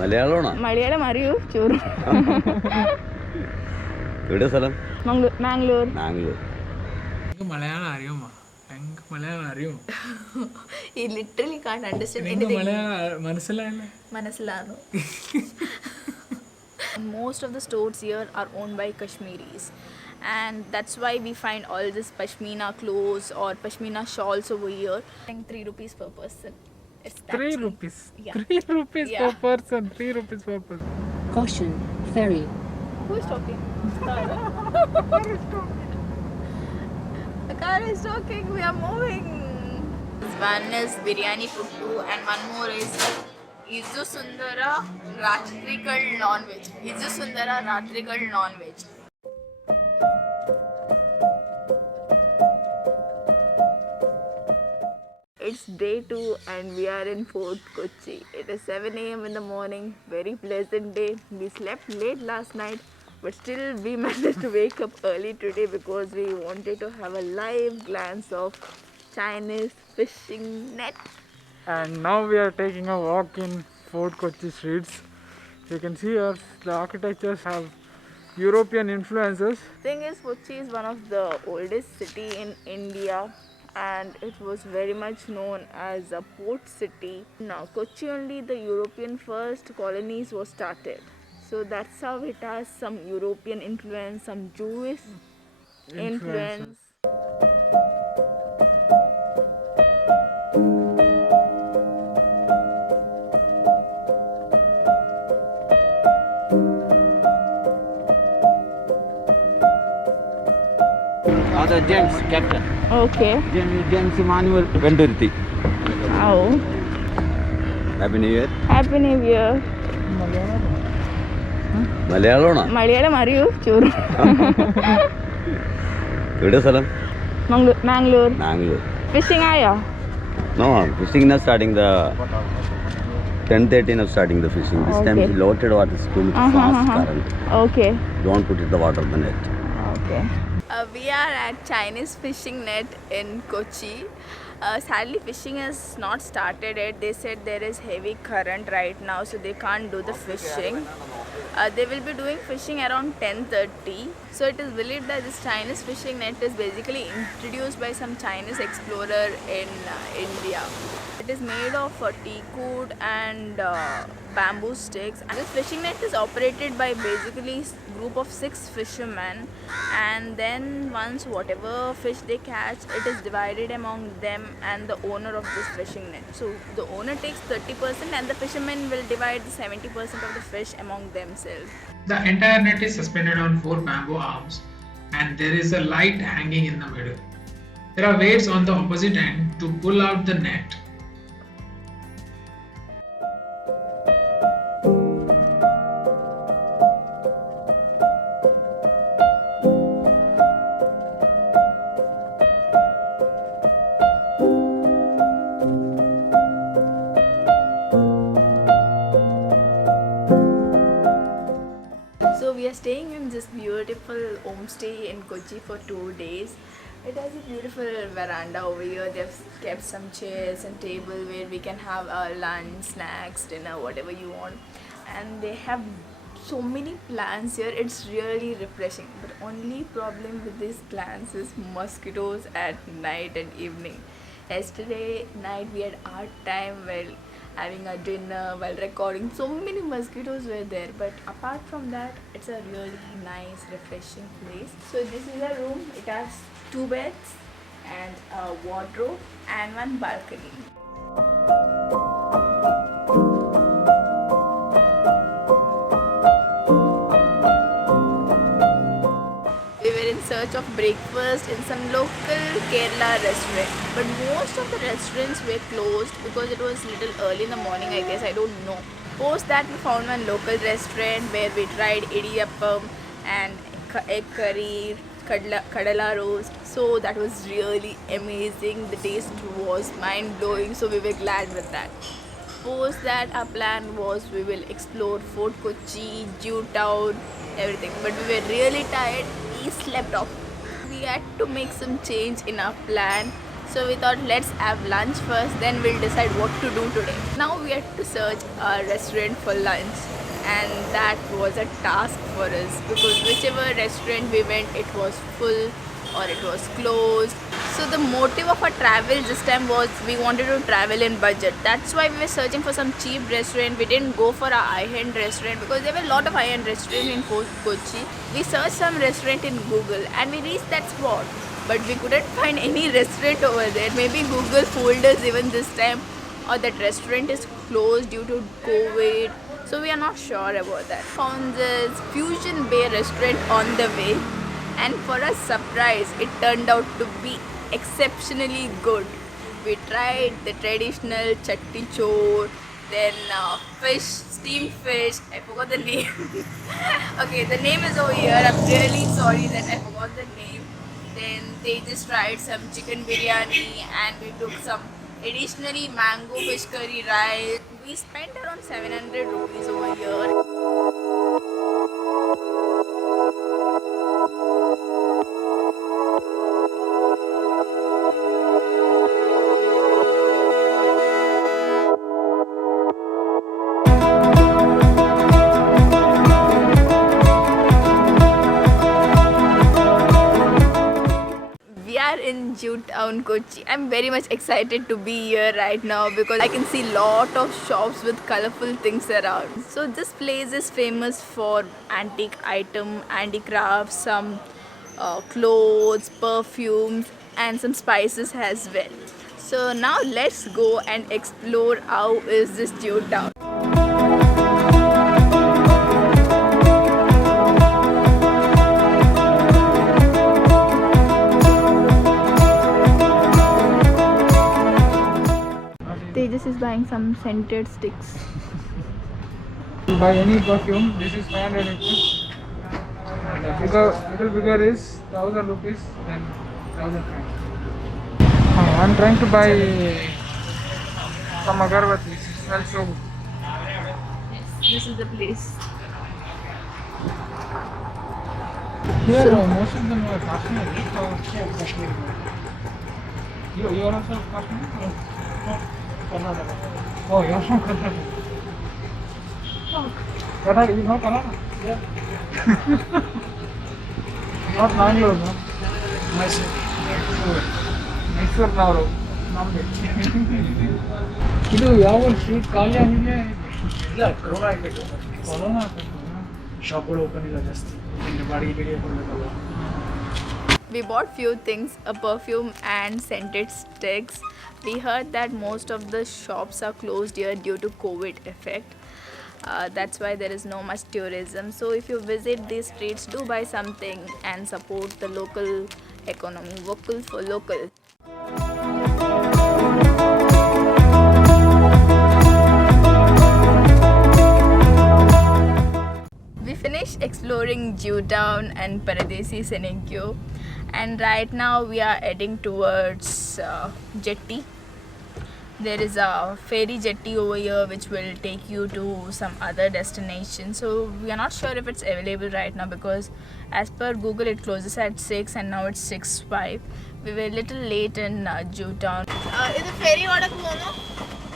മലയാളമാണോ? മലയാളം അറിയൂ ചോറ്. എവിടെ സ്ഥലം? മാംഗ്ലൂർ. മാംഗ്ലൂർ. മലയാളം അറിയുമോ? മലയാളം അറിയുമോ? He literally can't understand നിങ്ങൾക്ക് anything. മലയാളം മനസ്സിലായില്ലേ? മനസ്സിലാണോ? Most of the stores here are owned by Kashmiris, and that's why we find all this pashmina clothes or pashmina shawls over here. I think 3 rupees per person. It's that 3 cheap. rupees. Yeah. 3 rupees Yeah. per person. 3 rupees per person. Caution, ferry. Who is talking? The car is talking. We are moving. One is biryani puttu and one more is Izzu Sundara Ratrikal non-veg. Izzu Sundara Ratrikal non-veg. It's day 2 and we are in Fort Kochi. It is 7 a.m. in the morning. Very pleasant day. We slept late last night, but still we managed to wake up early today because we wanted to have a live glance of Chinese fishing net. And now we are taking a walk in Fort Kochi streets. You can see here the architectures have European influences. Thing is, Kochi is one of the oldest city in India, and it was very much known as a port city. Now, Kochi only the European first colonies was started. So that's how it has some European influence, some Jewish influence. Father James, Captain. Okay. James Emmanuel Venturthi. Oh. Happy New Year. Happy New Year. മലയാളമാണോ? Malayalam അറിയൂ ചോറ്. എവിടെ സ്ഥലം? Mangalore. Mangalore. Fishing ആയോ? No, fishing now starting the 10:30 now starting the fishing. This time Okay. is loaded water, it's full fast current. Okay. Don't put it the water in the net. Okay. We are at Chinese fishing net in Kochi. Sadly, fishing has not started yet. They said there is heavy current right now, so they can't do the fishing. They will be doing fishing around 10:30. So it is believed that this Chinese fishing net is basically introduced by some Chinese explorer in India. It is made of teakwood and bamboo sticks. And this fishing net is operated by basically group of 6 fishermen, and then once whatever fish they catch, it is divided among them and the owner of this fishing net. So the owner takes 30% and the fishermen will divide the 70% of the fish among themselves. The entire net is suspended on 4 bamboo arms and there is a light hanging in the middle. There are weights on the opposite end to pull out the net. So we are staying in this beautiful homestay in Kochi for 2 days. It has a beautiful veranda over here. They've kept some chairs and table where we can have our lunch, snacks, dinner, whatever you want. And they have so many plants here. It's really refreshing. But only problem with these plants is mosquitoes at night and evening. Yesterday night we had art time while having a dinner, while recording. So many mosquitoes were there, but apart from that, it's a really nice, refreshing place. So this is a room. It has 2 beds and a wardrobe and 1 balcony. We were in search of breakfast in some local Kerala restaurant, but most of the restaurants were closed because it was little early in the morning, I guess. I don't know. Post that, we found one local restaurant where we tried idiyappam and egg curry, kadala roast. So that was really amazing. The taste was mind blowing, so we were glad with that. Post that, our plan was we will explore Fort Kochi, Jew Town, everything. But we were really tired. We slept off. We had to make some change in our plan So we thought let's have lunch first, then we'll decide what to do today. Now we had to search a restaurant for lunch, and that was a task for us because whichever restaurant we went, it was full or it was closed. So the motive of our travel this time was we wanted to travel in budget. That's why we were searching for some cheap restaurant. We didn't go for a high-end restaurant because there were a lot of high-end restaurants in Kochi. We searched some restaurant in Google and we reached that spot, but we couldn't find any restaurant over there. Maybe Google fooled us even this time, or that restaurant is closed due to COVID. So we are not sure about that. Found this Fusion Bay restaurant on the way, and for a surprise, it turned out to be exceptionally good. We tried the traditional chatti chor, then fish, steamed fish. I forgot the name. Okay, the name is over here. I'm really sorry that I forgot the name. Then they just tried some chicken biryani, and we took some additionally mango fish curry rice. We spent around 700 rupees over here. We are in Jewtown, Kochi. I'm very much excited to be here right now because I can see lot of shops with colorful things around. So this place is famous for antique item, handicrafts, some clothes, perfumes, and some spices as well. So now let's go and explore how is this Jewtown. Tejas is buying some scented sticks. Buy any perfume, this is 500 rupees. And the little bigger is 1000 rupees and 1500. I'm trying to buy some agarbattis. It smells so good. Yes, this is the place. Here, most of them are Kashmiri. You are also Kashmiri? No. Karnataka. Oh, you're from Karnataka. Karnataka, you know Karnataka? Yeah. Not Bangalore, no? Mysore now. ಇದು ಯಾವ street ಖಾಲಿ ಆಗಿದೆ ಇಲ್ಲ corona effect corona ಶಾಪ್ಗಳು open ಇಲ್ಲ ಜಾಸ್ತಿ ಇನ್ನು ಬಾಡಿಗೆ ಗಿಡಿಗೆ ಕೊಡಬೇಕಲ್ಲ. We bought few things, a perfume and scented sticks. We heard that most of the shops are closed here due to COVID effect. That's why there is no much tourism. So if you visit these streets, do buy something and support the local economy. Vocal for local. We finished exploring Jewtown and Paradesi Senekyo, and right now we are heading towards jetty. There is a ferry jetty over here which will take you to some other destination. So we are not sure if it's available right now because as per Google it closes at 6 and now it's 6:05. We were a little late in Jewtown. Is the ferry order to bono?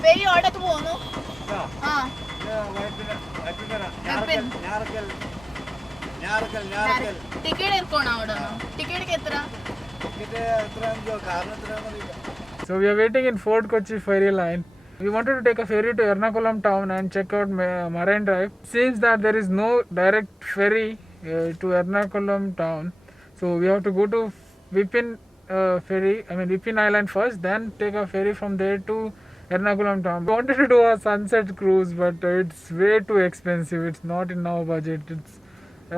Ferry order to bono? Yeah. Ticket ಇರ್ಕೋಣ ಅವಡ ಟಿಕೆಟ್ಗೆ ಎತ್ತರ So we are waiting in Fort Kochi ferry line. We wanted to take a ferry to Ernakulam town and check out Marine Drive. Seems that there is no direct ferry to Ernakulam town, so we have to go to Vipin Vipin Island first, then take a ferry from there to Ernakulam town. We wanted to do a sunset cruise, but it's way too expensive. It's not in our budget. It's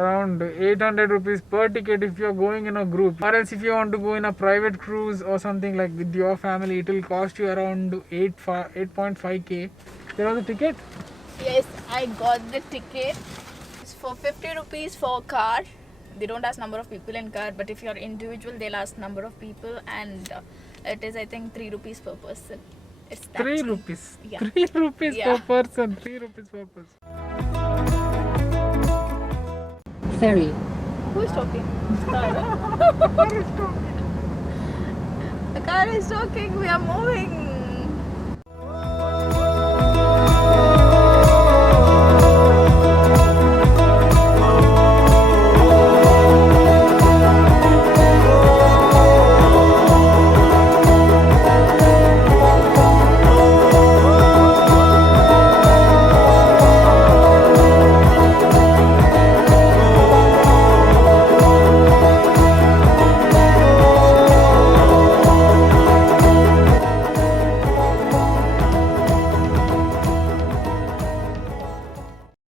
around 800 rupees per ticket if you are going in a group, or else if you want to go in a private cruise or something like with your family, it will cost you around 8.5k. There was a ticket. Yes, I got the ticket. It's for 50 rupees for car. They don't ask number of people in car, but if you're individual they'll ask number of people, and it is I think 3 rupees per person. It's that 3 cheap. rupees. Yeah. 3 rupees Yeah. per person. 3 rupees per person. ferry, Who is talking? The car is talking, we are moving.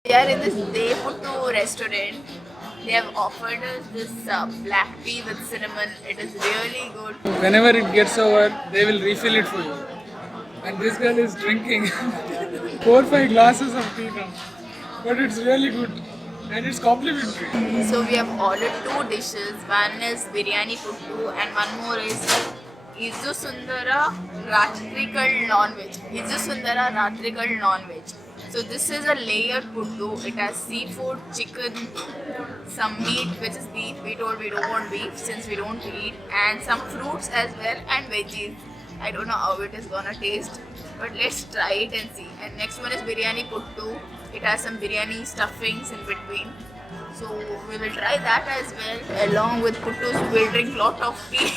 We are in this Deputtu restaurant. They have offered us this black tea with cinnamon. It is really good. Whenever it gets over, they will refill it for you. And this girl is drinking 4-5 glasses of tea now. But it's really good. And it's complimentary. So we have ordered 2 dishes. One is biryani puttu and one more is Izu Sundara Ratrikal non-veg. Izu Sundara Ratrikal non-veg. So this is a layered puttu. It has seafood, chicken, some meat which is beef. We told we don't want beef since we don't eat, and some fruits as well and veggies. I don't know how it is gonna taste, but let's try it and see. And next one is biryani puttu. It has some biryani stuffings in between. So we will try that as well. Along with puttus, we'll drink lot of tea.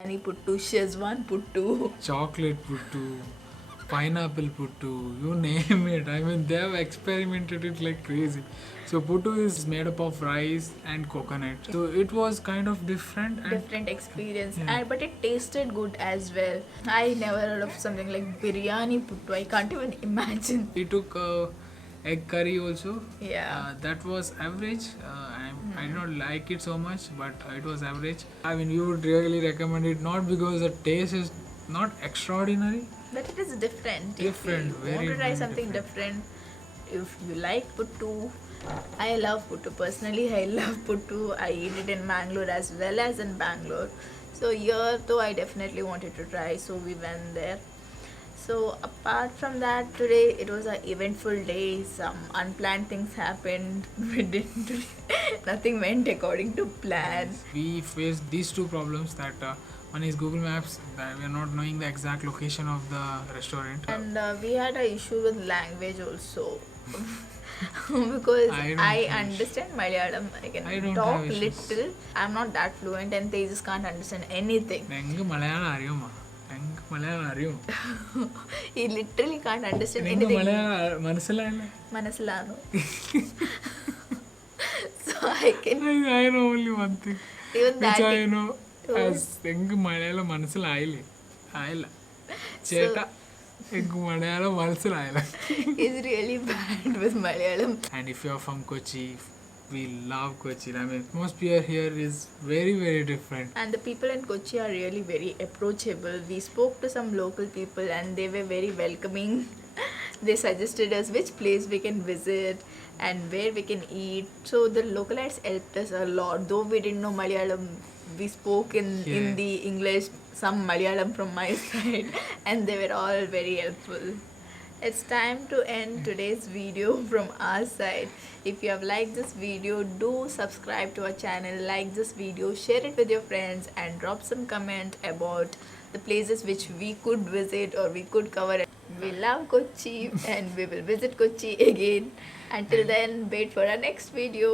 Biryani puttu, Shezwan puttu. Chocolate puttu, pineapple puttu, you name it. I mean, they have experimented it like crazy. So puttu is made up of rice and coconut. So it was kind of different. And Different experience, Yeah. but it tasted good as well. I never heard of something like biryani puttu. I can't even imagine. we took egg curry also. Yeah. That was average. I did not like it so much, but it was average. I mean, we would really recommend it, not because the taste is not extraordinary. But it is different. Different, If you very, want to try very something different, if you like puttu, I love puttu. Personally, I love puttu. I eat it in Mangalore as well as in Bangalore. So here, though, I definitely wanted to try. So we went there. So apart from that, today it was an eventful day. Some unplanned things happened. We didn't. Nothing went according to plan. We faced these 2 problems. That one is Google Maps, that we are not knowing the exact location of the restaurant. And we had an issue with language also. Because I don't I have understand Malayalam. I I can don't talk have issues. little. I'm not that fluent and they just can't understand anything. Nengu Malayalam അറിയുമോ? Nengu Malayalam അറിയുമോ? He literally can't understand Nengu anything. Malayalam മനസ്സിലായില്ലേ? Manasilano. So I can I know only one thing. even Which that I know as Nengu Malayalam മനസ്സിലായില്ലേ? ആയില്ല. ചേട്ടാ Nengu Malayalam മനസ്സിലായില്ല. is really bad with Malayalam. And if you are from Kochi, we love Kochi. I mean, atmosphere here is very, very different. And the people in Kochi are really very approachable. We spoke to some local people and they were very welcoming. They suggested us which place we can visit and where we can eat. So the localites helped us a lot. Though we didn't know Malayalam, we spoke in Yeah. Hindi, English, some Malayalam from my side, and they were all very helpful. It's time to end today's video from our side. If you have liked this video, do subscribe to our channel, like this video, share it with your friends, and drop some comment about the places which we could visit or we could cover. We love Kochi and we will visit Kochi again. Until then, wait for our next video.